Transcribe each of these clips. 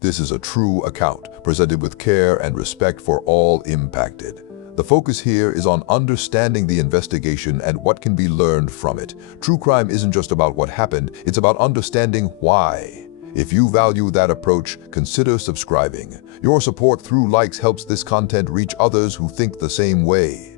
This is a true account, presented with care and respect for all impacted. The focus here is on understanding the investigation and what can be learned from it. True crime isn't just about what happened, it's about understanding why. If you value that approach, consider subscribing. Your support through likes helps this content reach others who think the same way.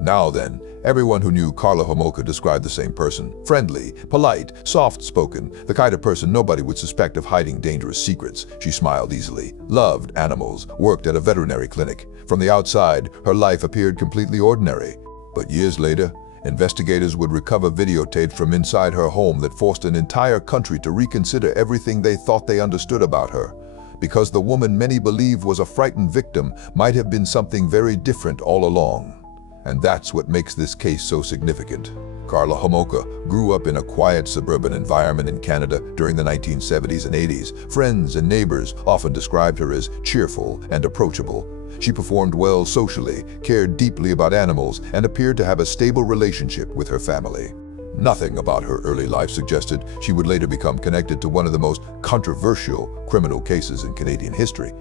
Now then, everyone who knew Karla Homolka described the same person. Friendly, polite, soft-spoken, the kind of person nobody would suspect of hiding dangerous secrets. She smiled easily, loved animals, worked at a veterinary clinic. From the outside, her life appeared completely ordinary. But years later, investigators would recover videotapes from inside her home that forced an entire country to reconsider everything they thought they understood about her. Because the woman many believed was a frightened victim might have been something very different all along. And that's what makes this case so significant. Karla Homolka grew up in a quiet suburban environment in Canada during the 1970s and 80s. Friends and neighbors often described her as cheerful and approachable. She performed well socially, cared deeply about animals, and appeared to have a stable relationship with her family. Nothing about her early life suggested she would later become connected to one of the most controversial criminal cases in Canadian history.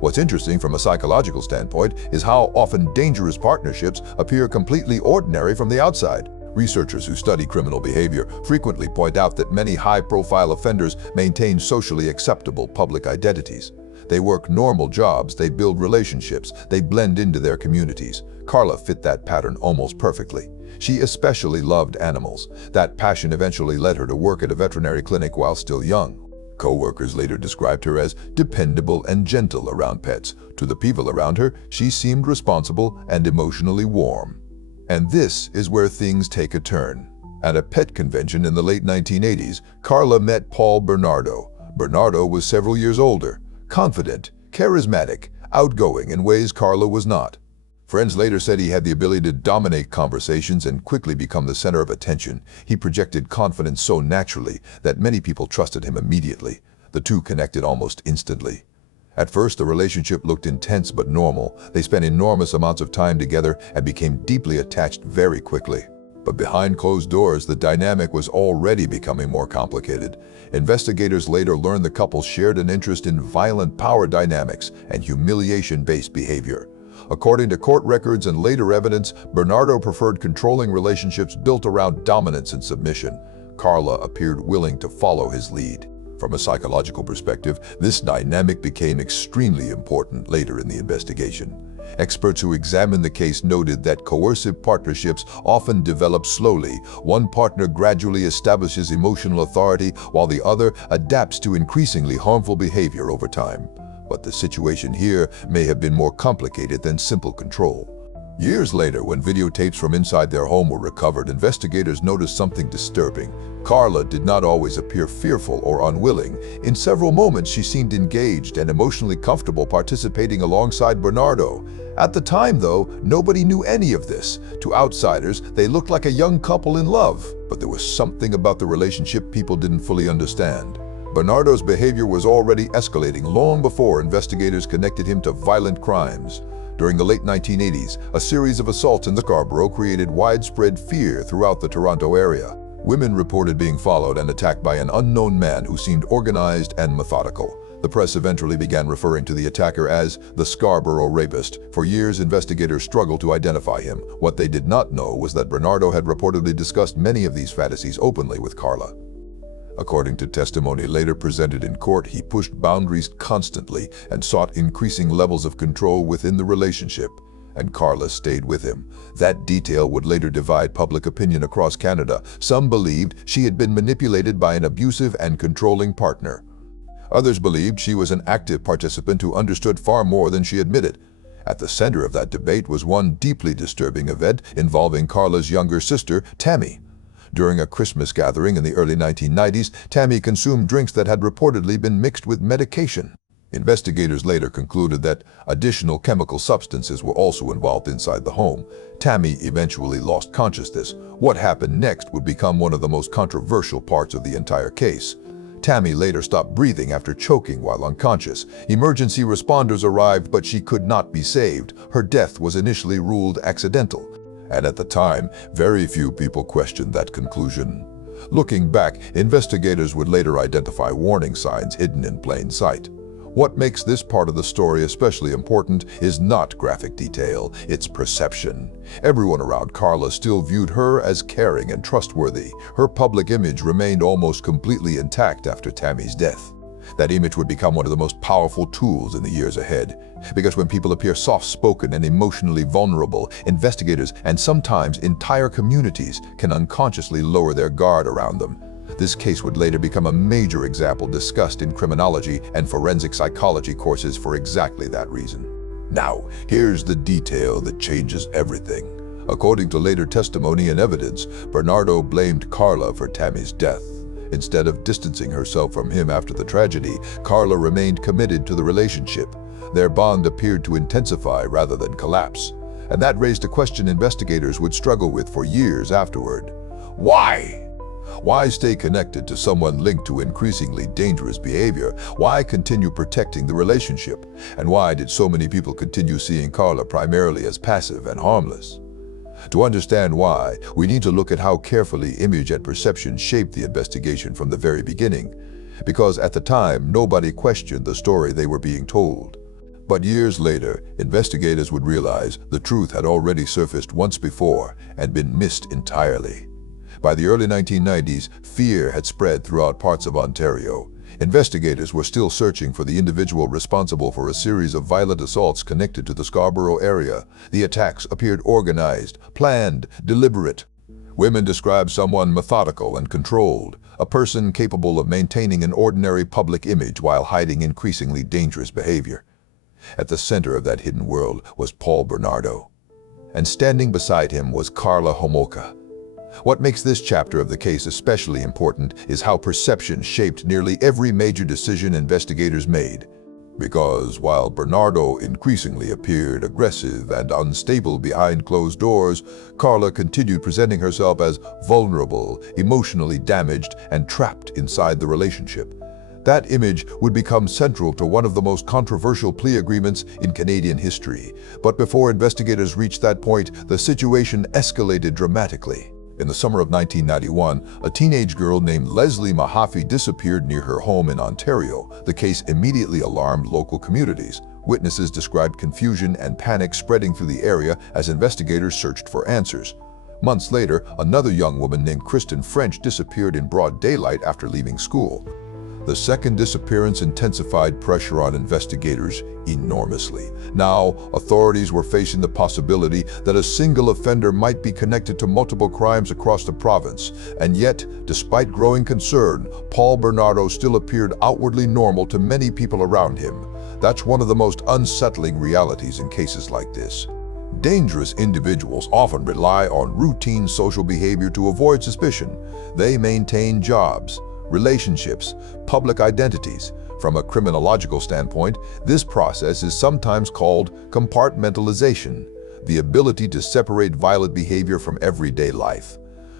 What's interesting from a psychological standpoint is how often dangerous partnerships appear completely ordinary from the outside. Researchers who study criminal behavior frequently point out that many high-profile offenders maintain socially acceptable public identities. They work normal jobs, they build relationships, they blend into their communities. Karla fit that pattern almost perfectly. She especially loved animals. That passion eventually led her to work at a veterinary clinic while still young. Co-workers later described her as dependable and gentle around pets. To the people around her, she seemed responsible and emotionally warm. And this is where things take a turn. At a pet convention in the late 1980s, Karla met Paul Bernardo. Bernardo was several years older, confident, charismatic, outgoing in ways Karla was not. Friends later said he had the ability to dominate conversations and quickly become the center of attention. He projected confidence so naturally that many people trusted him immediately. The two connected almost instantly. At first, the relationship looked intense but normal. They spent enormous amounts of time together and became deeply attached very quickly. But behind closed doors, the dynamic was already becoming more complicated. Investigators later learned the couple shared an interest in violent power dynamics and humiliation-based behavior. According to court records and later evidence, Bernardo preferred controlling relationships built around dominance and submission. Karla appeared willing to follow his lead. From a psychological perspective, this dynamic became extremely important later in the investigation. Experts who examined the case noted that coercive partnerships often develop slowly. One partner gradually establishes emotional authority, while the other adapts to increasingly harmful behavior over time. But the situation here may have been more complicated than simple control. Years later, when videotapes from inside their home were recovered, investigators noticed something disturbing. Karla did not always appear fearful or unwilling. In several moments, she seemed engaged and emotionally comfortable participating alongside Bernardo. At the time, though, nobody knew any of this. To outsiders, they looked like a young couple in love. But there was something about the relationship people didn't fully understand. Bernardo's behavior was already escalating long before investigators connected him to violent crimes. During the late 1980s, a series of assaults in Scarborough created widespread fear throughout the Toronto area. Women reported being followed and attacked by an unknown man who seemed organized and methodical. The press eventually began referring to the attacker as the Scarborough Rapist. For years, investigators struggled to identify him. What they did not know was that Bernardo had reportedly discussed many of these fantasies openly with Karla. According to testimony later presented in court, he pushed boundaries constantly and sought increasing levels of control within the relationship, and Karla stayed with him. That detail would later divide public opinion across Canada. Some believed she had been manipulated by an abusive and controlling partner. Others believed she was an active participant who understood far more than she admitted. At the center of that debate was one deeply disturbing event involving Karla's younger sister, Tammy. During a Christmas gathering in the early 1990s, Tammy consumed drinks that had reportedly been mixed with medication. Investigators later concluded that additional chemical substances were also involved inside the home. Tammy eventually lost consciousness. What happened next would become one of the most controversial parts of the entire case. Tammy later stopped breathing after choking while unconscious. Emergency responders arrived, but she could not be saved. Her death was initially ruled accidental. And at the time, very few people questioned that conclusion. Looking back, investigators would later identify warning signs hidden in plain sight. What makes this part of the story especially important is not graphic detail, it's perception. Everyone around Karla still viewed her as caring and trustworthy. Her public image remained almost completely intact after Tammy's death. That image would become one of the most powerful tools in the years ahead. Because when people appear soft-spoken and emotionally vulnerable, investigators and sometimes entire communities can unconsciously lower their guard around them. This case would later become a major example discussed in criminology and forensic psychology courses for exactly that reason. Now, here's the detail that changes everything. According to later testimony and evidence, Bernardo blamed Karla for Tammy's death. Instead of distancing herself from him after the tragedy, Karla remained committed to the relationship. Their bond appeared to intensify rather than collapse, and that raised a question investigators would struggle with for years afterward. Why? Why stay connected to someone linked to increasingly dangerous behavior? Why continue protecting the relationship? And why did so many people continue seeing Karla primarily as passive and harmless? To understand why, we need to look at how carefully image and perception shaped the investigation from the very beginning. Because at the time, nobody questioned the story they were being told. But years later, investigators would realize the truth had already surfaced once before and been missed entirely. By the early 1990s, fear had spread throughout parts of Ontario. Investigators were still searching for the individual responsible for a series of violent assaults connected to the Scarborough area. The attacks appeared organized, planned, deliberate. Women described someone methodical and controlled, a person capable of maintaining an ordinary public image while hiding increasingly dangerous behavior. At the center of that hidden world was Paul Bernardo, and standing beside him was Karla Homolka. What makes this chapter of the case especially important is how perception shaped nearly every major decision investigators made. Because while Bernardo increasingly appeared aggressive and unstable behind closed doors, Karla continued presenting herself as vulnerable, emotionally damaged, and trapped inside the relationship. That image would become central to one of the most controversial plea agreements in Canadian history. But before investigators reached that point, the situation escalated dramatically. In the summer of 1991, a teenage girl named Leslie Mahaffey disappeared near her home in Ontario. The case immediately alarmed local communities. Witnesses described confusion and panic spreading through the area as investigators searched for answers. Months later, another young woman named Kristen French disappeared in broad daylight after leaving school. The second disappearance intensified pressure on investigators enormously. Now, authorities were facing the possibility that a single offender might be connected to multiple crimes across the province. And yet, despite growing concern, Paul Bernardo still appeared outwardly normal to many people around him. That's one of the most unsettling realities in cases like this. Dangerous individuals often rely on routine social behavior to avoid suspicion. They maintain jobs, relationships, public identities. From a criminological standpoint, this process is sometimes called compartmentalization, the ability to separate violent behavior from everyday life.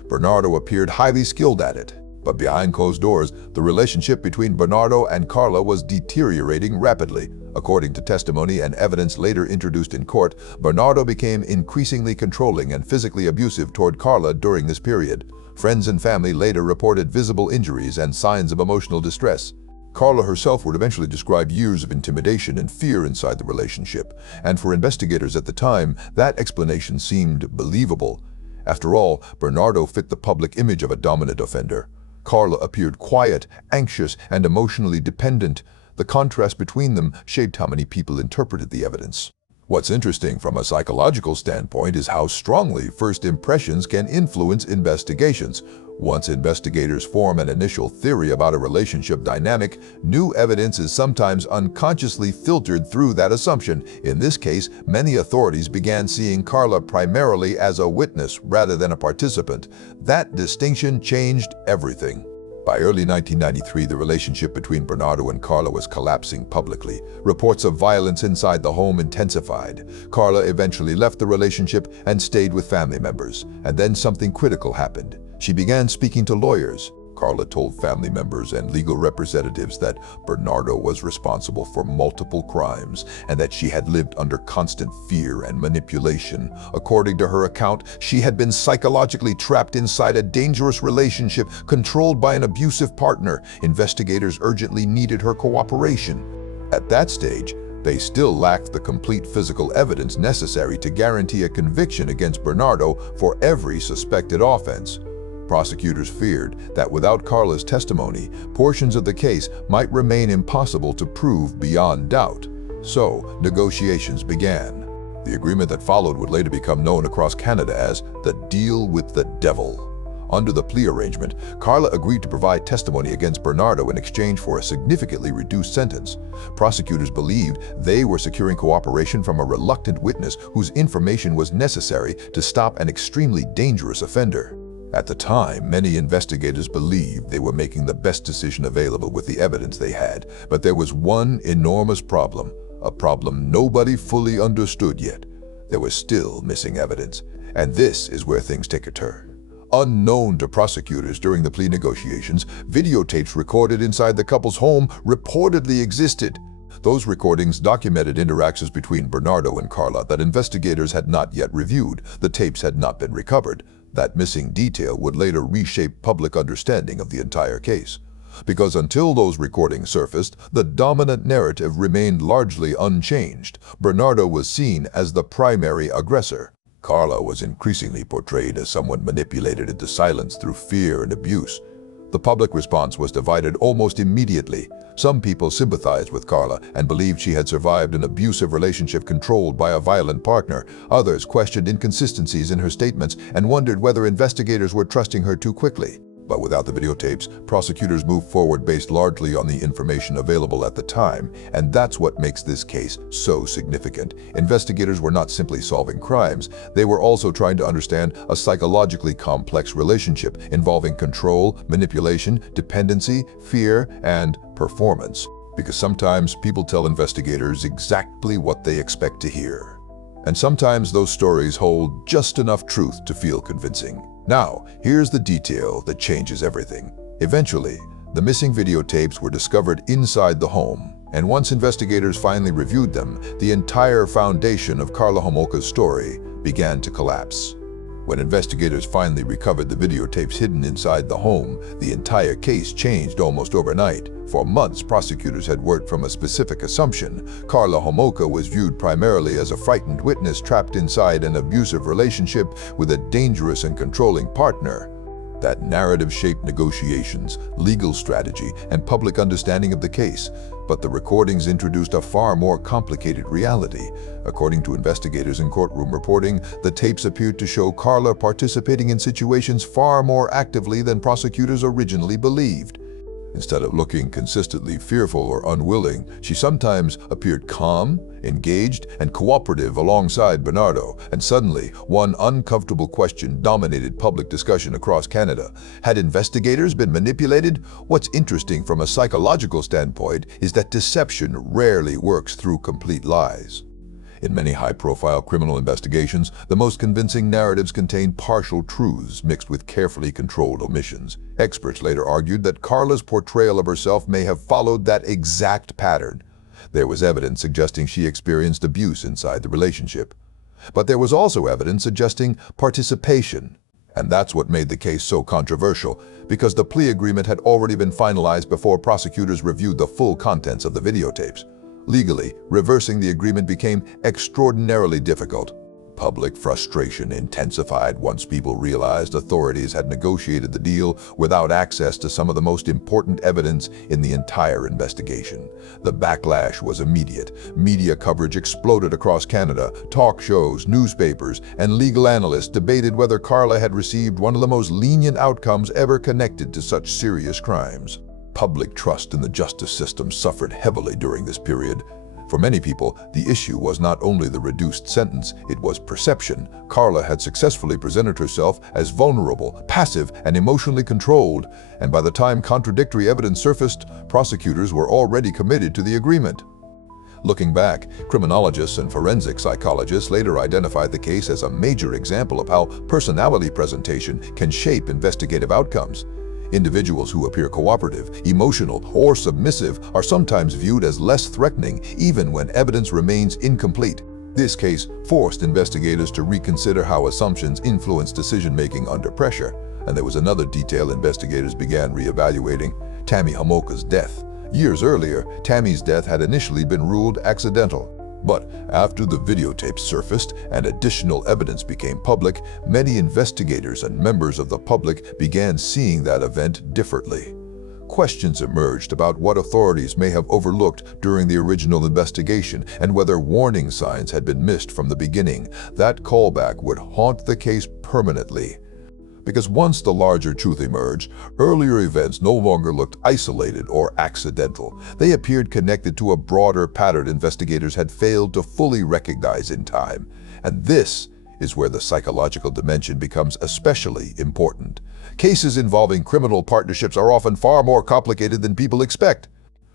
Bernardo appeared highly skilled at it, but behind closed doors, the relationship between Bernardo and Karla was deteriorating rapidly. According to testimony and evidence later introduced in court, Bernardo became increasingly controlling and physically abusive toward Karla during this period. Friends and family later reported visible injuries and signs of emotional distress. Karla herself would eventually describe years of intimidation and fear inside the relationship, and for investigators at the time, that explanation seemed believable. After all, Bernardo fit the public image of a dominant offender. Karla appeared quiet, anxious, and emotionally dependent. The contrast between them shaped how many people interpreted the evidence. What's interesting from a psychological standpoint is how strongly first impressions can influence investigations. Once investigators form an initial theory about a relationship dynamic, new evidence is sometimes unconsciously filtered through that assumption. In this case, many authorities began seeing Karla primarily as a witness rather than a participant. That distinction changed everything. By early 1993, the relationship between Bernardo and Karla was collapsing publicly. Reports of violence inside the home intensified. Karla eventually left the relationship and stayed with family members. And then something critical happened. She began speaking to lawyers. Karla told family members and legal representatives that Bernardo was responsible for multiple crimes and that she had lived under constant fear and manipulation. According to her account, she had been psychologically trapped inside a dangerous relationship controlled by an abusive partner. Investigators urgently needed her cooperation. At that stage, they still lacked the complete physical evidence necessary to guarantee a conviction against Bernardo for every suspected offense. Prosecutors feared that without Karla's testimony, portions of the case might remain impossible to prove beyond doubt. So, negotiations began. The agreement that followed would later become known across Canada as the Deal with the Devil. Under the plea arrangement, Karla agreed to provide testimony against Bernardo in exchange for a significantly reduced sentence. Prosecutors believed they were securing cooperation from a reluctant witness whose information was necessary to stop an extremely dangerous offender. At the time, many investigators believed they were making the best decision available with the evidence they had, but there was one enormous problem, a problem nobody fully understood yet. There was still missing evidence, and this is where things take a turn. Unknown to prosecutors during the plea negotiations, videotapes recorded inside the couple's home reportedly existed. Those recordings documented interactions between Bernardo and Karla that investigators had not yet reviewed. The tapes had not been recovered. That missing detail would later reshape public understanding of the entire case. Because until those recordings surfaced, the dominant narrative remained largely unchanged. Bernardo was seen as the primary aggressor. Karla was increasingly portrayed as someone manipulated into silence through fear and abuse. The public response was divided almost immediately. Some people sympathized with Karla and believed she had survived an abusive relationship controlled by a violent partner. Others questioned inconsistencies in her statements and wondered whether investigators were trusting her too quickly. But without the videotapes, prosecutors moved forward based largely on the information available at the time, and that's what makes this case so significant. Investigators were not simply solving crimes, they were also trying to understand a psychologically complex relationship involving control, manipulation, dependency, fear, and performance. Because sometimes people tell investigators exactly what they expect to hear. And sometimes those stories hold just enough truth to feel convincing. Now, here's the detail that changes everything. Eventually, the missing videotapes were discovered inside the home, and once investigators finally reviewed them, the entire foundation of Karla Homolka's story began to collapse. When investigators finally recovered the videotapes hidden inside the home, the entire case changed almost overnight. For months, prosecutors had worked from a specific assumption. Karla Homolka was viewed primarily as a frightened witness trapped inside an abusive relationship with a dangerous and controlling partner. That narrative shaped negotiations, legal strategy, and public understanding of the case. But the recordings introduced a far more complicated reality. According to investigators in courtroom reporting, the tapes appeared to show Karla participating in situations far more actively than prosecutors originally believed. Instead of looking consistently fearful or unwilling, she sometimes appeared calm, engaged, and cooperative alongside Bernardo. And suddenly, one uncomfortable question dominated public discussion across Canada. Had investigators been manipulated? What's interesting from a psychological standpoint is that deception rarely works through complete lies. In many high-profile criminal investigations, the most convincing narratives contain partial truths mixed with carefully controlled omissions. Experts later argued that Karla's portrayal of herself may have followed that exact pattern. There was evidence suggesting she experienced abuse inside the relationship. But there was also evidence suggesting participation. And that's what made the case so controversial, because the plea agreement had already been finalized before prosecutors reviewed the full contents of the videotapes. Legally, reversing the agreement became extraordinarily difficult. Public frustration intensified once people realized authorities had negotiated the deal without access to some of the most important evidence in the entire investigation. The backlash was immediate. Media coverage exploded across Canada. Talk shows, newspapers, and legal analysts debated whether Karla had received one of the most lenient outcomes ever connected to such serious crimes. Public trust in the justice system suffered heavily during this period. For many people, the issue was not only the reduced sentence, it was perception. Karla had successfully presented herself as vulnerable, passive, and emotionally controlled, and by the time contradictory evidence surfaced, prosecutors were already committed to the agreement. Looking back, criminologists and forensic psychologists later identified the case as a major example of how personality presentation can shape investigative outcomes. Individuals who appear cooperative, emotional, or submissive are sometimes viewed as less threatening even when evidence remains incomplete. This case forced investigators to reconsider how assumptions influence decision-making under pressure. And there was another detail investigators began reevaluating: Tammy Homolka's death. Years earlier, Tammy's death had initially been ruled accidental. But after the videotapes surfaced and additional evidence became public, many investigators and members of the public began seeing that event differently. Questions emerged about what authorities may have overlooked during the original investigation and whether warning signs had been missed from the beginning. That callback would haunt the case permanently. Because once the larger truth emerged, earlier events no longer looked isolated or accidental. They appeared connected to a broader pattern investigators had failed to fully recognize in time. And this is where the psychological dimension becomes especially important. Cases involving criminal partnerships are often far more complicated than people expect.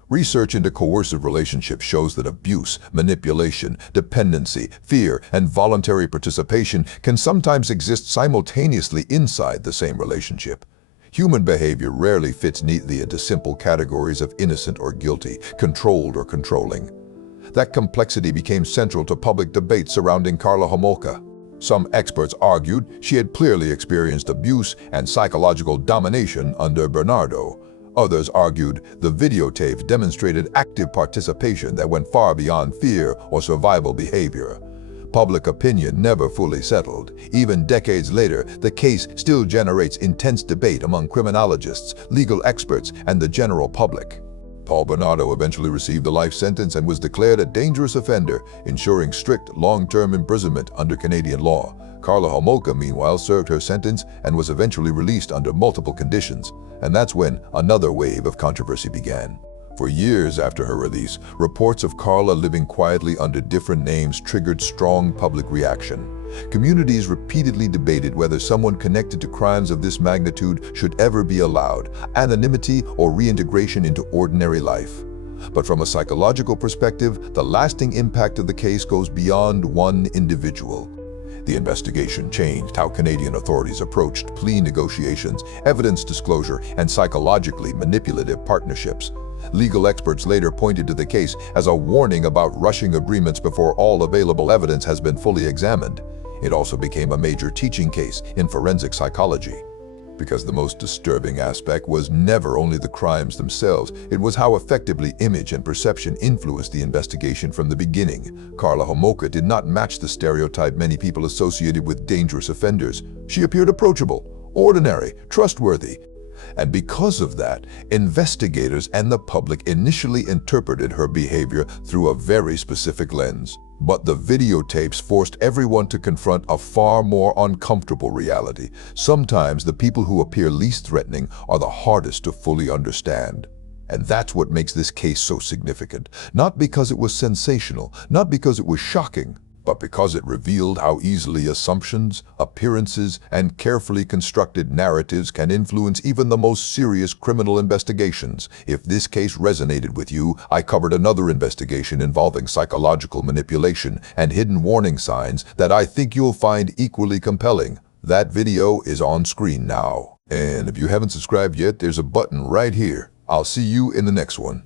Research into coercive relationships shows that abuse, manipulation, dependency, fear, and voluntary participation can sometimes exist simultaneously inside the same relationship. Human behavior rarely fits neatly into simple categories of innocent or guilty, controlled or controlling. That complexity became central to public debate surrounding Karla Homolka. Some experts argued she had clearly experienced abuse and psychological domination under Bernardo. Others argued the videotape demonstrated active participation that went far beyond fear or survival behavior. Public opinion never fully settled. Even decades later, the case still generates intense debate among criminologists, legal experts, and the general public. Paul Bernardo eventually received a life sentence and was declared a dangerous offender, ensuring strict long-term imprisonment under Canadian law. Karla Homolka, meanwhile, served her sentence and was eventually released under multiple conditions. And that's when another wave of controversy began. For years after her release, reports of Karla living quietly under different names triggered strong public reaction. Communities repeatedly debated whether someone connected to crimes of this magnitude should ever be allowed anonymity or reintegration into ordinary life. But from a psychological perspective, the lasting impact of the case goes beyond one individual. The investigation changed how Canadian authorities approached plea negotiations, evidence disclosure, and psychologically manipulative partnerships. Legal experts later pointed to the case as a warning about rushing agreements before all available evidence has been fully examined. It also became a major teaching case in forensic psychology. Because the most disturbing aspect was never only the crimes themselves, it was how effectively image and perception influenced the investigation from the beginning. Karla Homolka did not match the stereotype many people associated with dangerous offenders. She appeared approachable, ordinary, trustworthy. And because of that, investigators and the public initially interpreted her behavior through a very specific lens. But the videotapes forced everyone to confront a far more uncomfortable reality. Sometimes the people who appear least threatening are the hardest to fully understand. And that's what makes this case so significant. Not because it was sensational, not because it was shocking, but because it revealed how easily assumptions, appearances, and carefully constructed narratives can influence even the most serious criminal investigations. If this case resonated with you, I covered another investigation involving psychological manipulation and hidden warning signs that I think you'll find equally compelling. That video is on screen now. And if you haven't subscribed yet, there's a button right here. I'll see you in the next one.